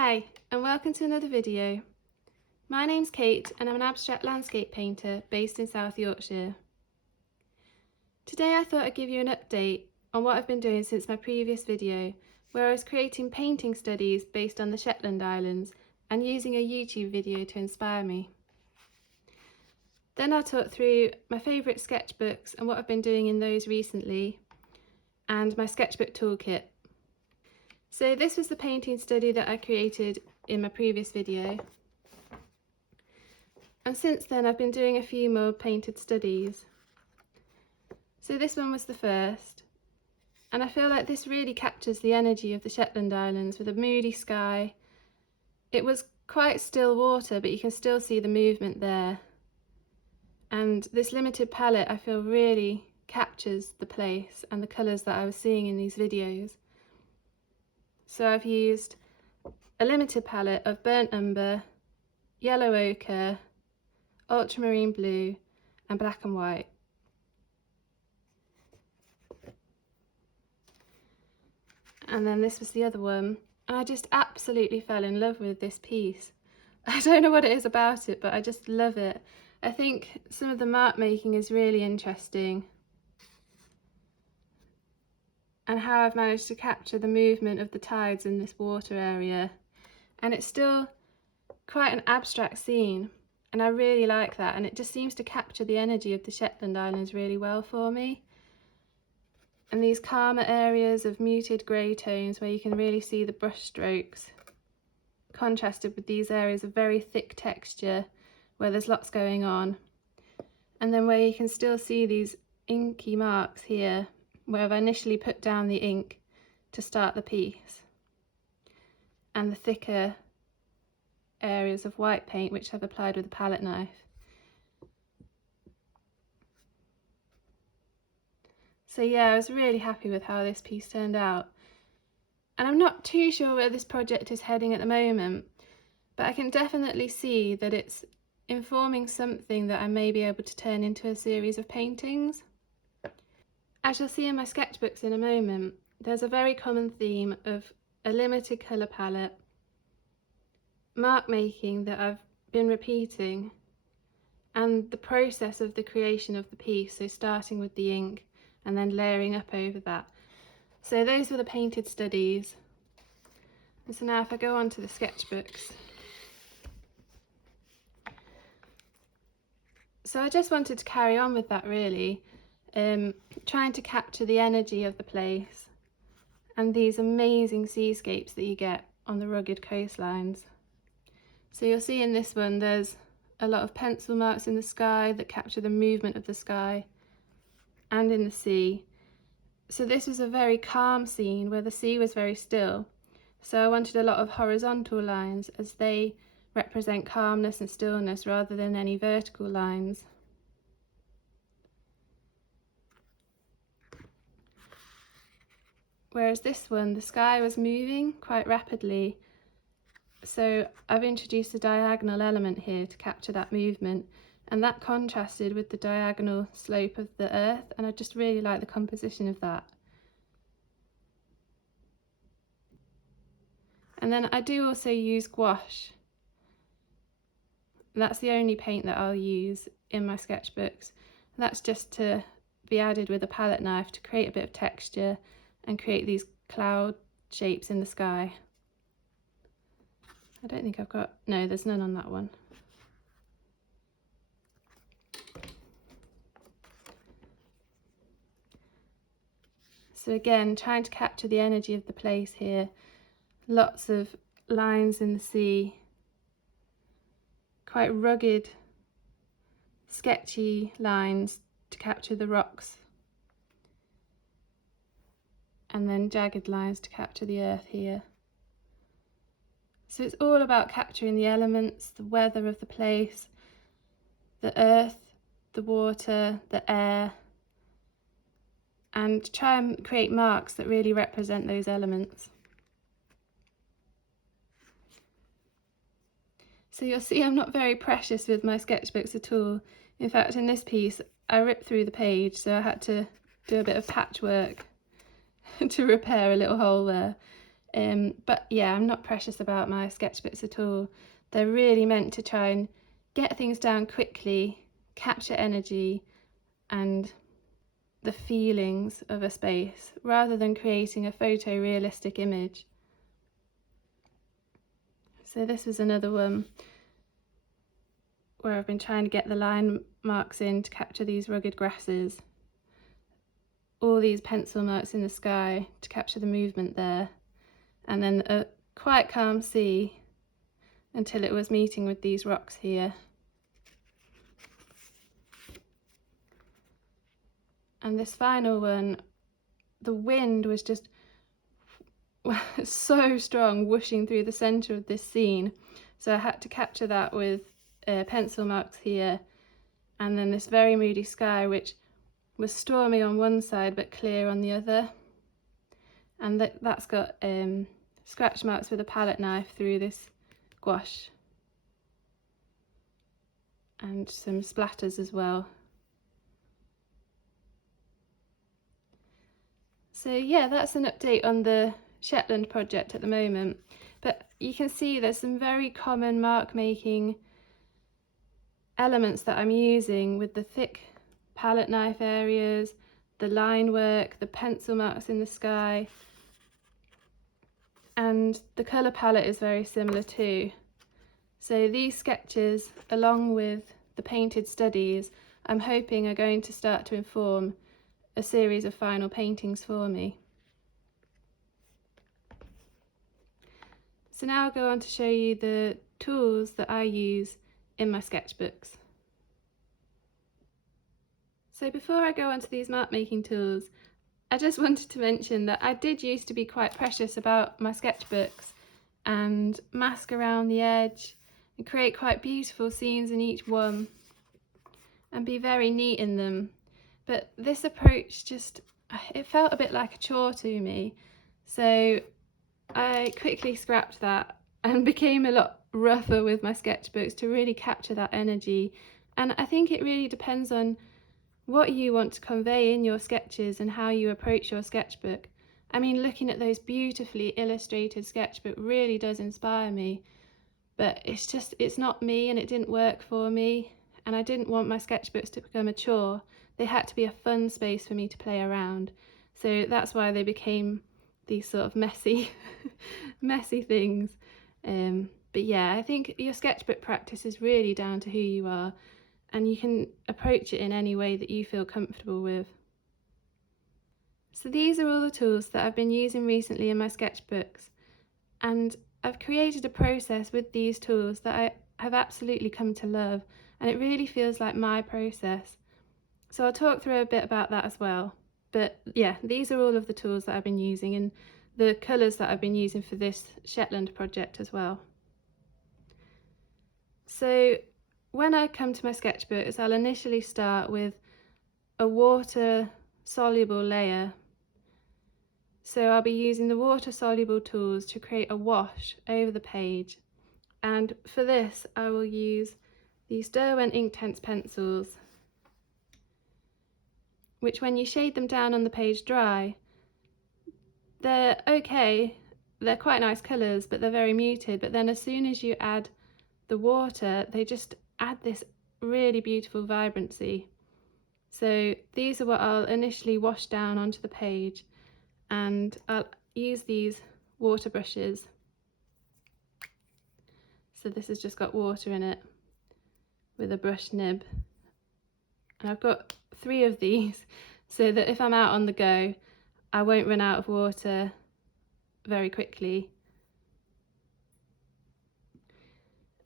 Hi, and welcome to another video. My name's Kate and I'm an abstract landscape painter based in South Yorkshire. Today I thought I'd give you an update on what I've been doing since my previous video, where I was creating painting studies based on the Shetland Islands and using a YouTube video to inspire me. Then I'll talk through my favourite sketchbooks and what I've been doing in those recently, and my sketchbook toolkit. So this was the painting study that I created in my previous video. And since then I've been doing a few more painted studies. So this one was the first. And I feel like this really captures the energy of the Shetland Islands with a moody sky. It was quite still water, but you can still see the movement there. And this limited palette I feel really captures the place and the colours that I was seeing in these videos. So I've used a limited palette of burnt umber, yellow ochre, ultramarine blue and black and white. And then this was the other one, and I just absolutely fell in love with this piece. I don't know what it is about it, but I just love it. I think some of the mark making is really interesting, and how I've managed to capture the movement of the tides in this water area. And it's still quite an abstract scene, and I really like that, and it just seems to capture the energy of the Shetland Islands really well for me. And these calmer areas of muted grey tones where you can really see the brush strokes contrasted with these areas of very thick texture where there's lots going on, and then where you can still see these inky marks here where I've initially put down the ink to start the piece, and the thicker areas of white paint which I've applied with a palette knife. So yeah, I was really happy with how this piece turned out. And I'm not too sure where this project is heading at the moment, but I can definitely see that it's informing something that I may be able to turn into a series of paintings. As you'll see in my sketchbooks in a moment, there's a very common theme of a limited colour palette, mark making that I've been repeating, and the process of the creation of the piece, so starting with the ink and then layering up over that. So those were the painted studies. And so now if I go on to the sketchbooks. So I just wanted to carry on with that really, trying to capture the energy of the place and these amazing seascapes that you get on the rugged coastlines. So you'll see in this one there's a lot of pencil marks in the sky that capture the movement of the sky, and in the sea. So this was a very calm scene where the sea was very still. So I wanted a lot of horizontal lines as they represent calmness and stillness rather than any vertical lines. Whereas this one, the sky was moving quite rapidly. So I've introduced a diagonal element here to capture that movement, and that contrasted with the diagonal slope of the earth, and I just really like the composition of that. And then I do also use gouache. That's the only paint that I'll use in my sketchbooks. That's just to be added with a palette knife to create a bit of texture and create these cloud shapes in the sky. I don't think I've got, no, there's none on that one. So again, trying to capture the energy of the place here. Lots of lines in the sea, quite rugged, sketchy lines to capture the rocks, and then jagged lines to capture the earth here. So it's all about capturing the elements, the weather of the place, the earth, the water, the air, and try and create marks that really represent those elements. So you'll see I'm not very precious with my sketchbooks at all. In fact, in this piece, I ripped through the page, so I had to do a bit of patchwork to repair a little hole there. But yeah, I'm not precious about my sketchbooks at all. They're really meant to try and get things down quickly, capture energy and the feelings of a space, rather than creating a photorealistic image. So this is another one where I've been trying to get the line marks in to capture these rugged grasses, all these pencil marks in the sky to capture the movement there, and then a quite calm sea until it was meeting with these rocks here. And this final one, the wind was just so strong, whooshing through the centre of this scene, so I had to capture that with pencil marks here, and then this very moody sky which was stormy on one side but clear on the other, and that's got scratch marks with a palette knife through this gouache and some splatters as well. So yeah, that's an update on the Shetland project at the moment, but you can see there's some very common mark making elements that I'm using with the thick palette knife areas, the line work, the pencil marks in the sky, and the colour palette is very similar too. So these sketches, along with the painted studies, I'm hoping are going to start to inform a series of final paintings for me. So now I'll go on to show you the tools that I use in my sketchbooks. So before I go on to these mark making tools, I just wanted to mention that I did used to be quite precious about my sketchbooks and mask around the edge and create quite beautiful scenes in each one and be very neat in them. But this approach it felt a bit like a chore to me. So I quickly scrapped that and became a lot rougher with my sketchbooks to really capture that energy. And I think it really depends on what you want to convey in your sketches and how you approach your sketchbook. I mean, looking at those beautifully illustrated sketchbook really does inspire me, but it's not me and it didn't work for me, and I didn't want my sketchbooks to become a chore. They had to be a fun space for me to play around. So that's why they became these sort of messy things. But yeah, I think your sketchbook practice is really down to who you are, and you can approach it in any way that you feel comfortable with. So these are all the tools that I've been using recently in my sketchbooks, and I've created a process with these tools that I have absolutely come to love, and it really feels like my process. So I'll talk through a bit about that as well. But yeah, these are all of the tools that I've been using and the colours that I've been using for this Shetland project as well. So when I come to my sketchbooks, I'll initially start with a water soluble layer. So I'll be using the water soluble tools to create a wash over the page. And for this, I will use these Derwent Inktense pencils, which when you shade them down on the page dry, they're okay, they're quite nice colours, but they're very muted. But then as soon as you add the water, they just add this really beautiful vibrancy. So these are what I'll initially wash down onto the page, and I'll use these water brushes. So this has just got water in it with a brush nib. And I've got 3 of these so that if I'm out on the go, I won't run out of water very quickly.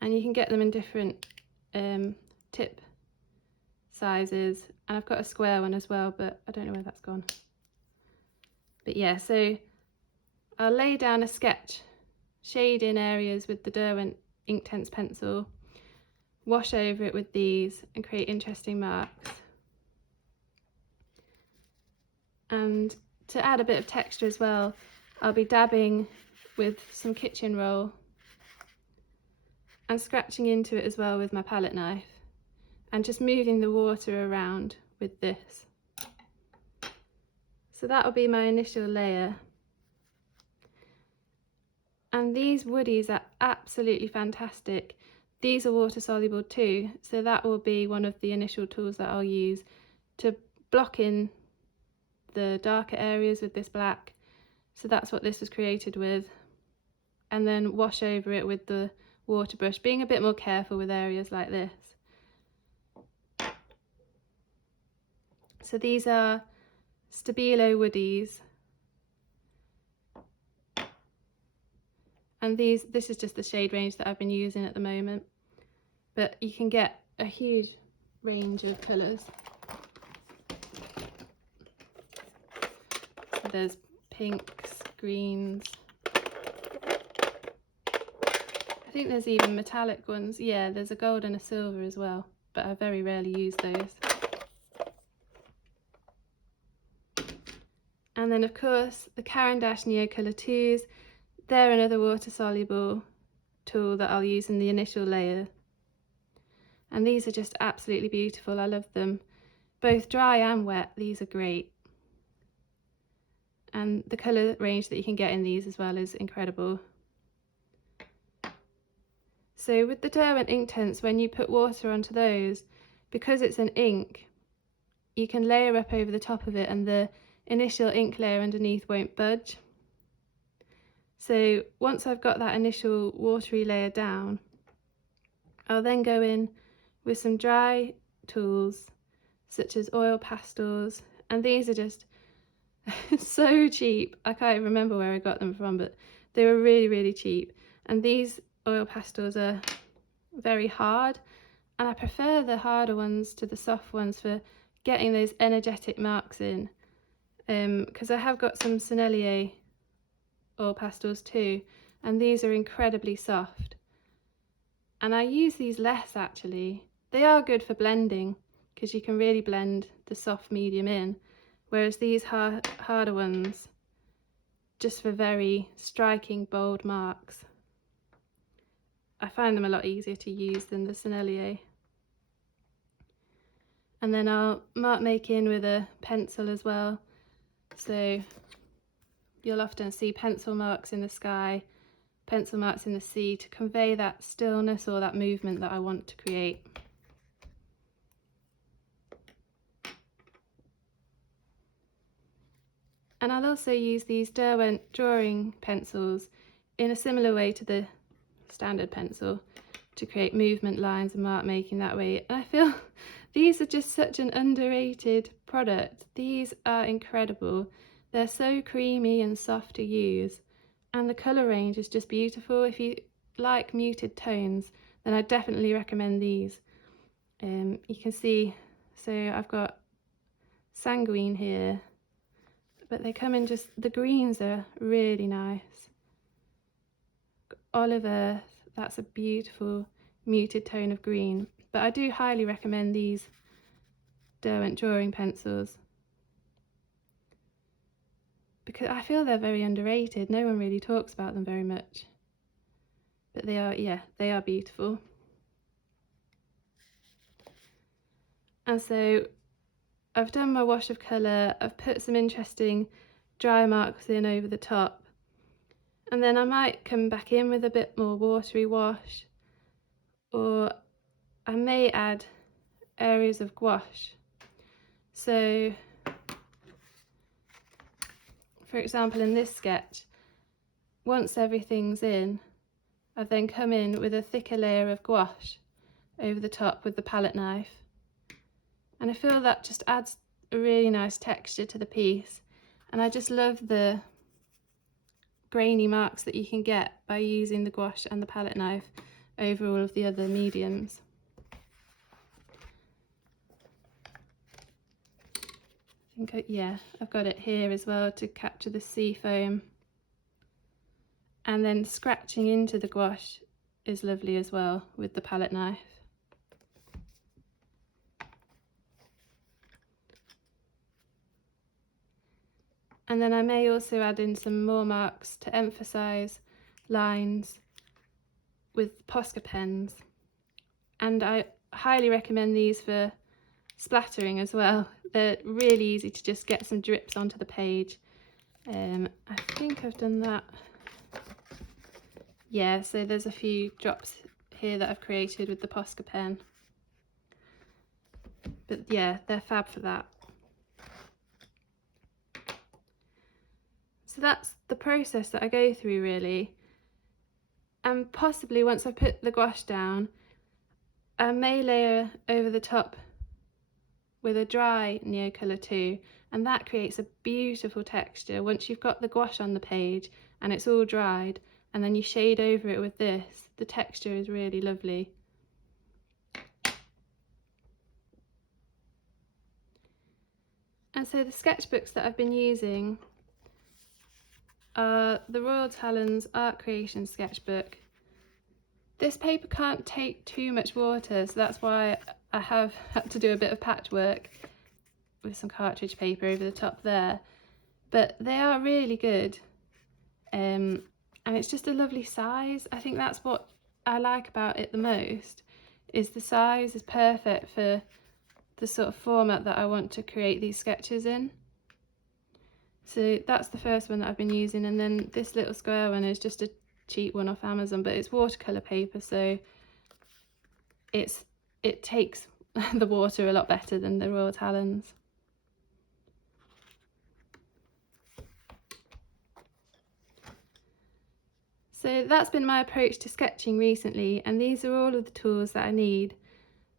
And you can get them in different tip sizes, and I've got a square one as well, but I don't know where that's gone. But yeah, so I'll lay down a sketch, shade in areas with the Derwent Inktense pencil, wash over it with these and create interesting marks. And to add a bit of texture as well, I'll be dabbing with some kitchen roll and scratching into it as well with my palette knife, and just moving the water around with this. So that will be my initial layer. And these woodies are absolutely fantastic. These are water soluble too, so that will be one of the initial tools that I'll use to block in the darker areas with this black. So that's what this was created with, and then wash over it with the water brush, being a bit more careful with areas like this. So these are Stabilo woodies, and this is just the shade range that I've been using at the moment, but you can get a huge range of colours. So there's pinks, greens, I think there's even metallic ones. Yeah, there's a gold and a silver as well, but I very rarely use those. And then of course the Caran d'Ache Neocolor 2s, they're another water soluble tool that I'll use in the initial layer. And these are just absolutely beautiful, I love them. Both dry and wet, these are great. And the colour range that you can get in these as well is incredible. So with the Derwent Inktense, when you put water onto those, because it's an ink, you can layer up over the top of it and the initial ink layer underneath won't budge. So once I've got that initial watery layer down, I'll then go in with some dry tools such as oil pastels, and these are just so cheap. I can't even remember where I got them from, but they were really, really cheap. And these oil pastels are very hard, and I prefer the harder ones to the soft ones for getting those energetic marks in, because I have got some Sennelier oil pastels too, and these are incredibly soft, and I use these less actually. They are good for blending because you can really blend the soft medium in, whereas these harder ones just for very striking bold marks. I find them a lot easier to use than the Sennelier. And then I'll mark make in with a pencil as well. So you'll often see pencil marks in the sky, pencil marks in the sea, to convey that stillness or that movement that I want to create. And I'll also use these Derwent drawing pencils in a similar way to the standard pencil to create movement lines and mark making that way. And I feel these are just such an underrated product. These are incredible. They're so creamy and soft to use, and the colour range is just beautiful. If you like muted tones, then I definitely recommend these. You can see, so I've got sanguine here, but they come in just, the greens are really nice. Olive earth, that's a beautiful muted tone of green. But I do highly recommend these Derwent drawing pencils because I feel they're very underrated. No one really talks about them very much, but they are, yeah, they are beautiful. And so I've done my wash of colour, I've put some interesting dry marks in over the top, and then I might come back in with a bit more watery wash, or I may add areas of gouache. So for example, in this sketch, once everything's in, I've then come in with a thicker layer of gouache over the top with the palette knife, and I feel that just adds a really nice texture to the piece. And I just love the grainy marks that you can get by using the gouache and the palette knife over all of the other mediums. I think, yeah, I've got it here as well to capture the sea foam. And then scratching into the gouache is lovely as well with the palette knife. And then I may also add in some more marks to emphasise lines with Posca pens. And I highly recommend these for splattering as well. They're really easy to just get some drips onto the page. I think I've done that. yeah, so there's a few drops here that I've created with the Posca pen. But yeah, they're fab for that. So that's the process that I go through really. And possibly once I've put the gouache down, I may layer over the top with a dry neocolour too, and that creates a beautiful texture once you've got the gouache on the page and it's all dried, and then you shade over it with this. The texture is really lovely. And so the sketchbooks that I've been using are the Royal Talens Art Creation sketchbook. This paper can't take too much water, so that's why I have had to do a bit of patchwork with some cartridge paper over the top there. But they are really good, and it's just a lovely size. I think that's what I like about it the most, is the size is perfect for the sort of format that I want to create these sketches in. So that's the first one that I've been using, and then this little square one is just a cheap one off Amazon, but it's watercolour paper, so it takes the water a lot better than the Royal Talens. So that's been my approach to sketching recently, and these are all of the tools that I need.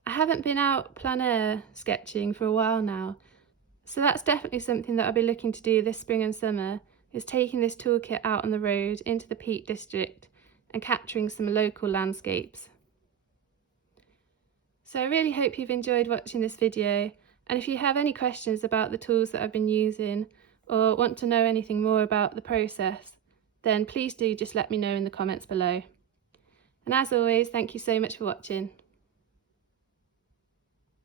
I haven't been out plein air sketching for a while now, so that's definitely something that I'll be looking to do this spring and summer, is taking this toolkit out on the road into the Peak District and capturing some local landscapes. So I really hope you've enjoyed watching this video, and if you have any questions about the tools that I've been using or want to know anything more about the process, then please do just let me know in the comments below. And as always, thank you so much for watching.